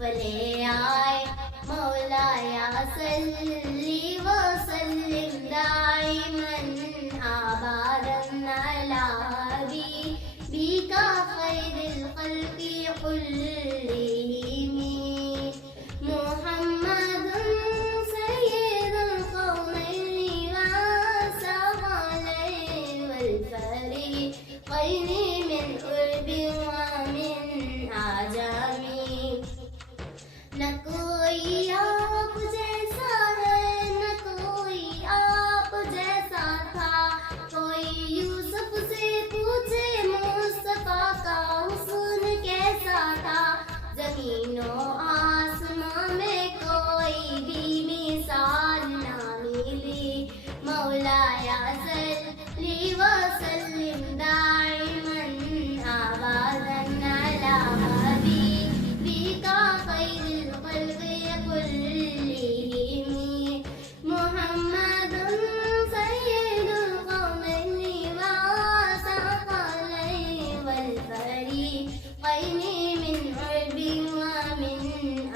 والے آئے مولایا صلی وسلم دائماً ابداً علی حبیبک خیر الخلق كلهم محمد سید القومین والثقلین والفریقین من عرب ومن عجم نہ کوئی آپ جیسا ہے نہ کوئی آپ جیسا تھا کوئی یوسف سے پوچھے مصطفیٰ کا حسن کیسا تھا زمین و آسمان میں کوئی بھی مثال نہ ملی مولایا صلی وسلم دائماً ابداً علی حبیبک خیر الخلق كلهم محمد سید القومین والثقلین والفریقین من عرب ومن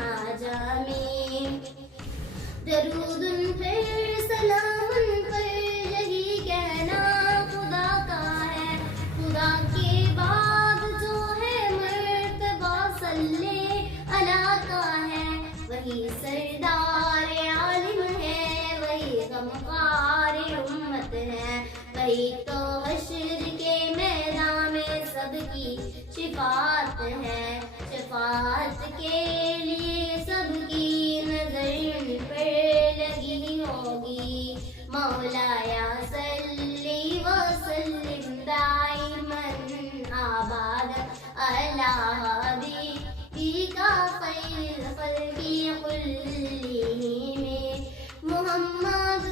عجم درود پھر سلام پھر یہی کہنا خدا کا ہے خدا کے بعد جو ہے مرتبہ صلی اللہ کا ہے وہی سردار عالم ہے وہی غمخوار امت ہے وہی تو حشر کے میدان میں سب کی شفاعت ہے شفاعت کے لیے سب کی نظر ان پر لگی ہوگی مولایا صلی وسلم دائماً ابداً علی حبیبک خیر الخلق كلهم محمد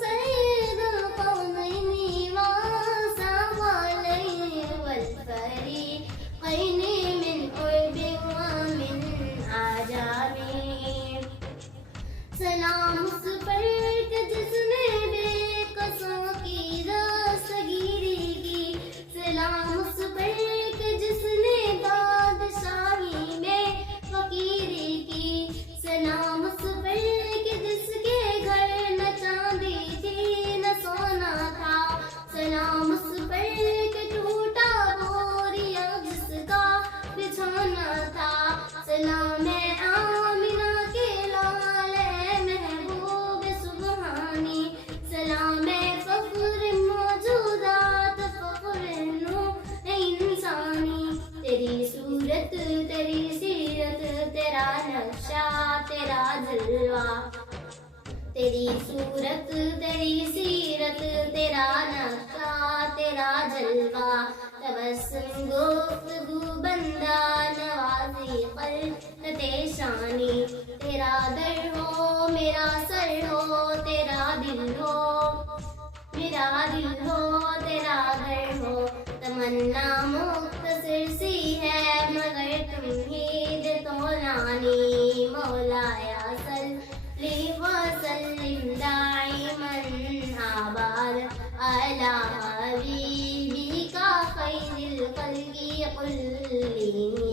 سید القومین والثقلین والفریقین من عرب ومن عجم سلام اس پر کہ جس نے بے قصوں کی دستگیری کی سلام اس پر کہ جس نے بادشاہی میں فقیری کی سلام اس پر کہ جس کے گھر نہ چاندی تھی نہ سونا تھا سلام اس پر کہ ٹوٹا بوریا جس کا بچھونا تھا سلام آمنہ کے لال محبوب سبحانی سلام فخر موجودات فخر نوع انسانی تیری صورت تیری سیرت تیرا نقشہ تیرا جلوہ تیری صورت تیری سیرت تیرا نقشہ تیرا جلوہ تبسم گفتگو بندہ نوازی خلقت شانی تیرا در ہو میرا سر ہو تیرا دل ہو میرا دل ہو تیرا گھر ہو تمنا مختصر سی ہے مگر تمہیں دے تو لانی مولایا صلی وسلم دائماً ابداً علی حبیبک خیر الخلق كلهم